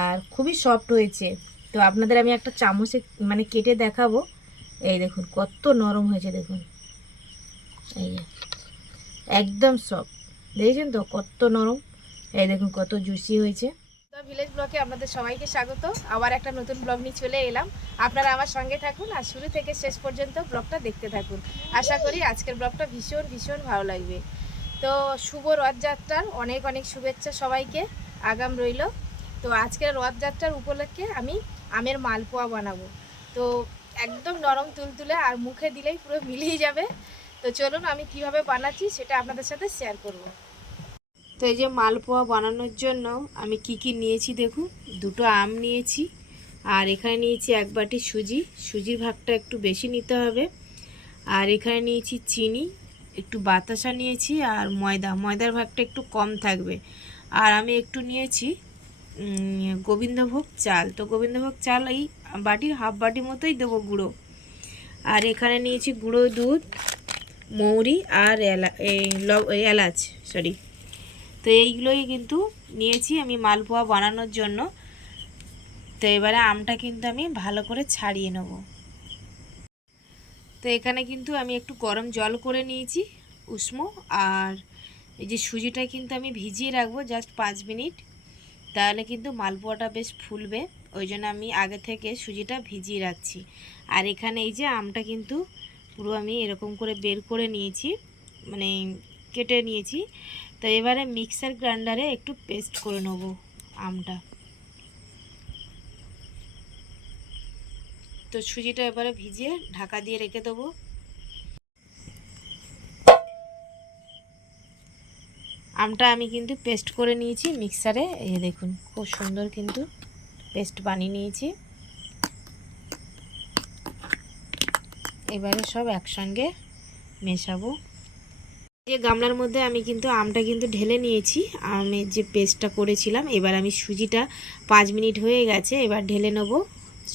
আর খুবই সফট হয়েছে। তো আপনাদের আমি একটা চামচে মানে কেটে দেখাবো। এই দেখুন, কত নরম হয়েছে দেখুন। এই একদম সফট দেখেছেন তো কত নরম? এই দেখুন, কত জুসি হয়েছে। তো ভিলেজ ব্লকে আপনাদের সবাইকে স্বাগত। আবার একটা নতুন ব্লগ নিয়ে চলে এলাম। আপনারা আমার সঙ্গে থাকুন আর শুরু থেকে শেষ পর্যন্ত ব্লগটা দেখতে থাকুন। আশা করি আজকের ব্লগটা ভীষণ ভীষণ ভালো লাগবে। তো শুভ রথযাত্রার অনেক অনেক শুভেচ্ছা সবাইকে। আগাম রইল তো আজকের রথযাত্রার উপলক্ষে আমি আমের মালপোয়া বানাবো। তো একদম নরম তুলতুলে আর মুখে দিলেই পুরো মিলিয়ে যাবে। তো চলুন আমি কীভাবে বানাচ্ছি সেটা আপনাদের সাথে শেয়ার করব। তো এই যে মালপোয়া বানানোর জন্য আমি কি কি নিয়েছি দেখুন, দুটো আম নিয়েছি আর এখানে নিয়েছি এক বাটি সুজি। সুজির ভাগটা একটু বেশি নিতে হবে। আর এখানে নিয়েছি চিনি, একটু বাতাসা নিয়েছি আর ময়দা। ময়দার ভাগটা একটু কম থাকবে। আর আমি একটু নিয়েছি গোবিন্দভোগ চাল। তো গোবিন্দভোগ চাল এই বাটির হাফ বাটি মতোই দেবো গুঁড়ো। আর এখানে নিয়েছি গুঁড়ো, দুধ, মৌরি আর এলা এলাচ সরি তো এইগুলোই কিন্তু নিয়েছি আমি মালপোয়া বানানোর জন্য। তো এবারে আমটা কিন্তু আমি ভালো করে ছাড়িয়ে নেব। তো এখানে কিন্তু আমি একটু গরম জল করে নিয়েছি উষ্ণ আর এই যে সুজিটা কিন্তু আমি ভিজিয়ে রাখব জাস্ট পাঁচ মিনিট। তাহলে কিন্তু মালপোয়াটা বেশ ফুলবে ওই জন্য আমি আগে থেকে সুজিটা ভিজিয়ে রাখছি। আর এখানে এই যে আমটা কিন্তু পুরো আমি এরকম করে বের করে নিয়েছি মানে কেটে নিয়েছি। তো এবারে মিক্সার গ্রাইন্ডারে একটু পেস্ট করে নেব আমটা। তো সুজিটা এবারে ভিজিয়ে ঢাকা দিয়ে রেখে দেবো। আমটা আমি কিন্তু পেস্ট করে নিয়েছি মিক্সারে এই দেখুন, খুব সুন্দর কিন্তু পেস্ট বানিয়ে নিয়েছি। এবারে সব একসঙ্গে মেশাবো। যে গামলার মধ্যে আমি কিন্তু আমটা কিন্তু ঢেলে নিয়েছি। আমের যে পেস্টটা করেছিলাম, এবার আমি সুজিটা পাঁচ মিনিট হয়ে গেছে, এবার ঢেলে নেব।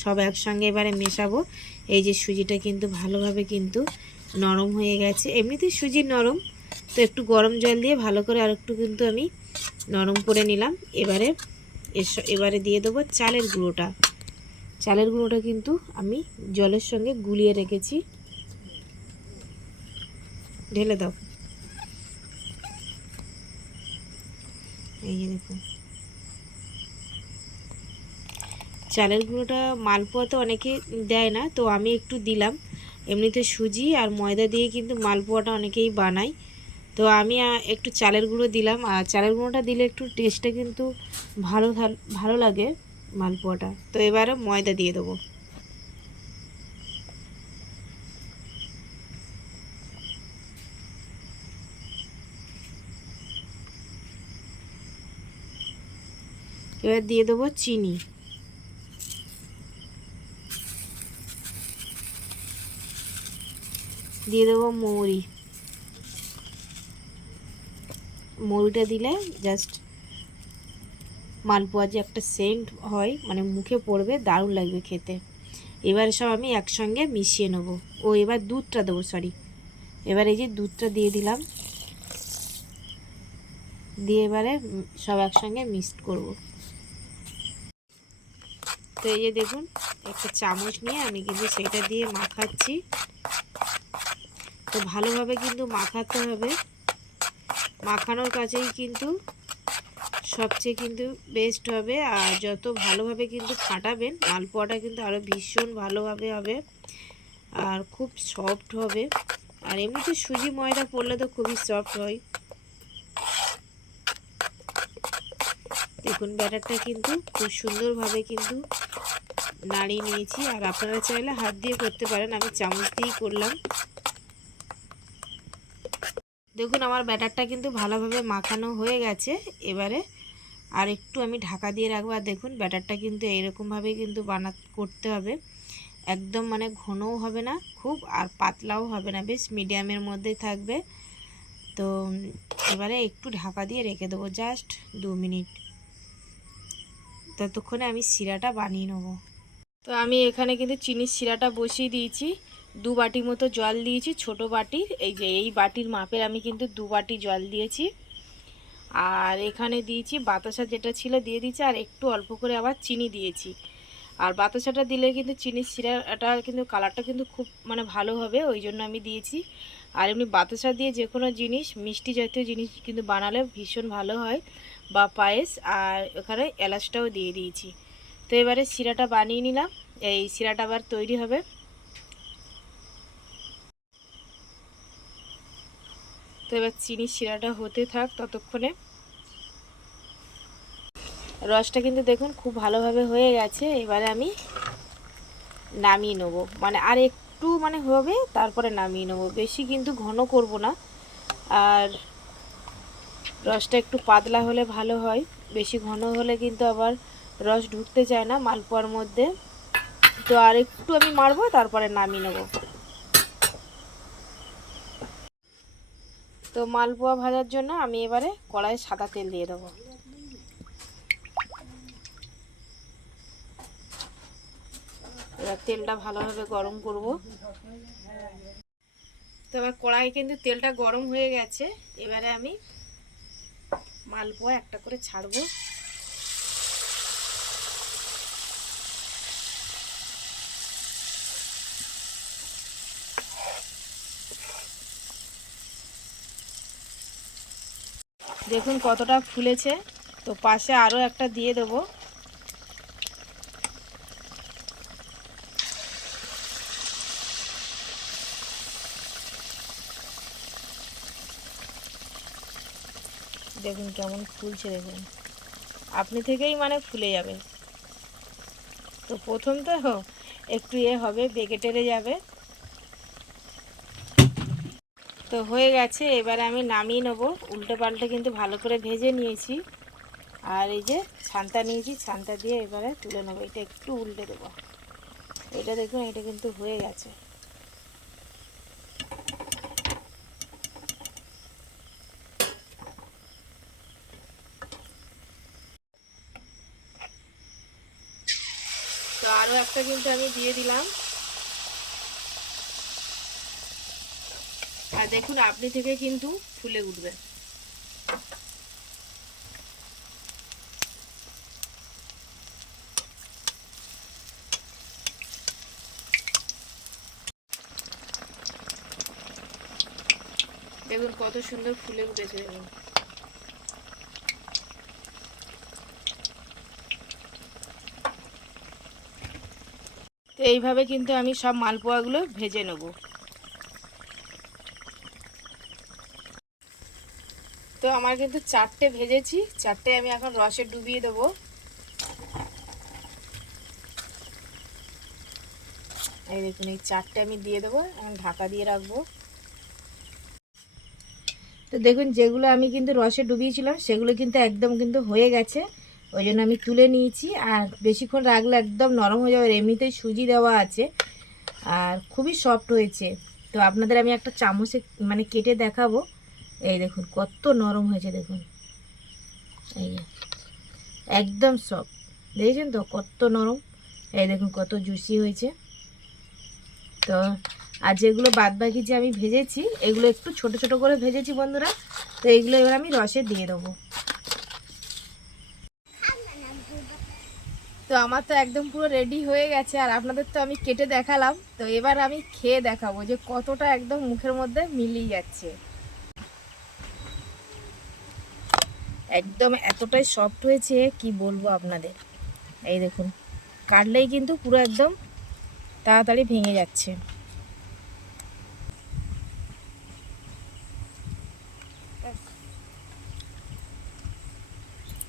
সব একসঙ্গে এবারে মেশাবো। এই যে সুজিটা কিন্তু ভালোভাবে কিন্তু নরম হয়ে গেছে। এমনিতেই সুজি নরম তো একটু গরম জল দিয়ে ভালো করে আর একটু কিন্তু আমি নরম করে নিলাম। এবারে এবারে দিয়ে দেবো চালের গুঁড়োটা। চালের গুঁড়োটা কিন্তু আমি জলের সঙ্গে গুলিয়ে রেখেছি। ঢেলে দাও। এই যে চালের গুঁড়োটা মালপোয়া তো অনেকে দেয় না, তো আমি একটু দিলাম। এমনিতে সুজি আর ময়দা দিয়ে কিন্তু মালপোয়াটা অনেকেই বানায়। তো আমি একটু চালের গুঁড়ো দিলাম। আর চালের গুঁড়োটা দিলে একটু টেস্টটা কিন্তু ভালো ভালো লাগে মালপোয়াটা তো এবারে ময়দা দিয়ে দেবো। এবার দিয়ে দেবো চিনি। দিয়ে দেবো মৌরি। মৌরিটা দিলে জাস্ট মালপোয়া যে একটা সেন্ট হয় মানে মুখে পড়বে, দারুণ লাগবে খেতে। এবারে সব আমি একসঙ্গে মিশিয়ে নেব। ও এবার দুধটা দেবো সরি এবার এই যে দুধটা দিয়ে দিলাম। দিয়ে এবারে সব একসঙ্গে মিক্সড করব। তো এই যে দেখুন, একটা চামচ নিয়ে আমি কিন্তু সেটা দিয়ে মাখাচ্ছি। তো ভালোভাবে কিন্তু মাখাতে হবে। মাখানোর কাছেই কিন্তু সবচেয়ে কিন্তু বেস্ট হবে। আর যত ভালোভাবে কিন্তু ফাটাবেন, মালপোয়াটা কিন্তু আরও ভীষণ ভালোভাবে হবে আর খুব সফট হবে। আর এমনিতে সুজি ময়দা পড়লে তো খুবই সফট হয়। দেখুন, ব্যাটারটা কিন্তু খুব সুন্দরভাবে কিন্তু নাড়িয়ে নিয়েছি। আর আপনারা চাইলে হাত দিয়ে করতে পারেন, আমি চামচ দিয়েই করলাম। দেখুন, আমার ব্যাটারটা কিন্তু ভালোভাবে মাখানো হয়ে গেছে। এবারে আর একটু আমি ঢাকা দিয়ে রাখব। আর দেখুন, ব্যাটারটা কিন্তু এইরকমভাবেই কিন্তু বানা, করতে হবে। একদম মানে ঘনও হবে না, খুব আর পাতলাও হবে না, বেশ মিডিয়ামের মধ্যেই থাকবে। তো এবারে একটু ঢাকা দিয়ে রেখে দেবো, জাস্ট দু মিনিট। ততক্ষণে আমি শিরাটা বানিয়ে নেব। তো আমি এখানে কিন্তু চিনির শিরাটা বসিয়ে দিয়েছি। দু বাটি মতো জল দিয়েছি, ছোট বাটির এই যে এই বাটির মাপের আমি কিন্তু দু বাটি জল দিয়েছি। আর এখানে দিয়েছি বাতাসা যেটা ছিল দিয়ে দিয়েছি, আর একটু অল্প করে আবার চিনি দিয়েছি। আর বাতাসাটা দিলে কিন্তু চিনির শিরাটা কিন্তু, কালারটা কিন্তু খুব মানে ভালো হবে, ওই জন্য আমি দিয়েছি। আর এমনি বাতাসা দিয়ে যে কোনো জিনিস, মিষ্টি জাতীয় জিনিস কিন্তু বানালে ভীষণ ভালো হয়, বা পায়েস, আর ওখানে এলাচটাও দিয়ে দিয়েছি। তো এবারে শিরাটা বানিয়ে নিলাম, এই শিরাটা আবার তৈরি হবে। তো এবার চিনি শিরাটা হতে থাক ততক্ষণে। রসটা কিন্তু দেখুন খুব ভালোভাবে হয়ে গেছে, এবারে আমি নামিয়ে নেব। মানে আর একটু মানে হবে, তারপরে নামিয়ে নেব। বেশি কিন্তু ঘন করব না। আর রসটা একটু পাতলা হলে ভালো হয়। বেশি ঘন হলে কিন্তু আবার রস ঢুকতে চায় না মালপোয়ার মধ্যে। তো আর একটু আমি মারবো, তারপরে নামিয়ে নেব। তো মালপোয়া ভাজার জন্য আমি এবারে কড়াই সাদা তেল দিয়ে দেবো। এবার তেলটা ভালোভাবে গরম করব। তো এবার কড়াই কিন্তু তেলটা গরম হয়ে গেছে। এবারে আমি মালপোয়া একটা করে ছাড়বো। দেখুন কতটা ফুলেছে। তো পাশে আরও একটা দিয়ে দেবো। দেখুন কেমন ফুলছে, দেখুন। আপনি থেকেই মানে ফুলে যাবে। তো প্রথম তো একটু এ হবে বেগে টেরে যাবে। তো হয়ে গেছে, এবারে আমি নামিয়ে নেব। উল্টে পাল্টে কিন্তু ভালো করে ভেজে নিয়েছি। আর এই যে ছানটা নিয়েছি, ছানটা দিয়ে এবারে তুলে নেব। এটা একটু উল্টে দেবো। এটা দেখুন, এটা কিন্তু হয়ে গেছে। তো আরও একটা কিন্তু আমি দিয়ে দিলাম। আর দেখুন, আপনি থেকে কিন্তু ফুলে উঠবে। দেখুন, কত সুন্দর ফুলে উঠেছে তো এইভাবে কিন্তু আমি সব মালপোয়াগুলো ভেজে নেব। তো আমার কিন্তু চারটে ভেজেছি, চারটে আমি এখন রসে ডুবিয়ে দেবো। এই দেখুন, এই চারটে আমি দিয়ে দেবো, এখন ঢাকা দিয়ে রাখব। তো দেখুন, যেগুলো আমি কিন্তু রসে ডুবিয়েছিলাম, সেগুলো কিন্তু একদম কিন্তু হয়ে গেছে। ওই জন্য আমি তুলে নিয়েছি, আর বেশিক্ষণ রাখলে একদম নরম হয়ে যাবে এমনিতেই সুজি দেওয়া আছে, আর খুবই সফট হয়েছে। তো আপনাদের আমি একটা চামচে মানে কেটে দেখাবো। এই দেখুন, কত নরম হয়েছে দেখুন। এই একদম সফট। দেখেছেন তো কত নরম? এই দেখুন, কত জুসি হয়েছে। তো, আর যেগুলো বাদ বাকি যে আমি ভেজেছি, এগুলো একটু ছোট ছোট করে ভেজেছি বন্ধুরা, তো এগুলো এবার আমি রসে দিয়ে দেবো। তো আমার তো একদম পুরো রেডি হয়ে গেছে, আর আপনাদের তো আমি কেটে দেখালাম। তো এবার আমি খেয়ে দেখাবো যে কতটা একদম মুখের মধ্যে মিলিয়ে যাচ্ছে। একদম এতটাই সফট হয়েছে, কি বলব আপনাদের? এই দেখুন, কাটলেই কিন্তু পুরো একদম তাড়াতাড়ি ভেঙে যাচ্ছে।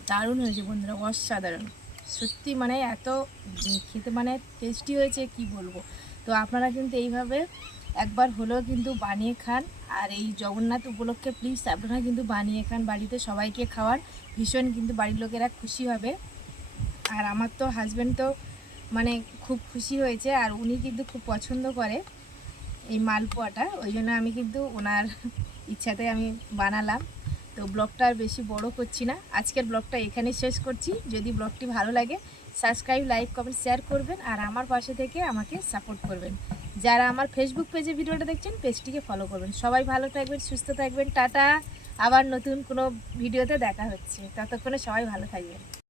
দারুণ হয়েছে বন্ধুরা, অসাধারণ। সত্যি মানে এত খেতে মানে টেস্টি হয়েছে, কি বলব? তো আপনারা কিন্তু এইভাবে একবার হলেও কিন্তু বানিয়ে খান। আর এই জগন্নাথ উপলক্ষে প্লিজ আপনারা কিন্তু বানিয়ে খান বাড়িতে সবাইকে খাওয়ান। ভীষণ কিন্তু বাড়ির লোকেরা খুশি হবে। আর আমার তো হাজব্যান্ড তো মানে খুব খুশি হয়েছে আর উনি কিন্তু খুব পছন্দ করে এই মালপোয়াটা। ওই জন্য আমি কিন্তু ওনার ইচ্ছাতে আমি বানালাম। তো ব্লগটা আর বেশি বড় করছি না। আজকের ব্লগটা এখানে শেষ করছি। যদি ব্লগটি ভালো লাগে সাবস্ক্রাইব লাইক কমেন্ট শেয়ার করবেন। আর আমার পাশে থেকে আমাকে সাপোর্ট করবেন। যারা আমার ফেসবুক পেজে ভিডিওটা দেখছেন পেজটিকে ফলো করবেন। সবাই ভালো থাকবেন, সুস্থ থাকবেন, টাটা। আবার নতুন কোনো ভিডিওতে দেখা হচ্ছে। ততক্ষণে সবাই ভালো থাকবেন।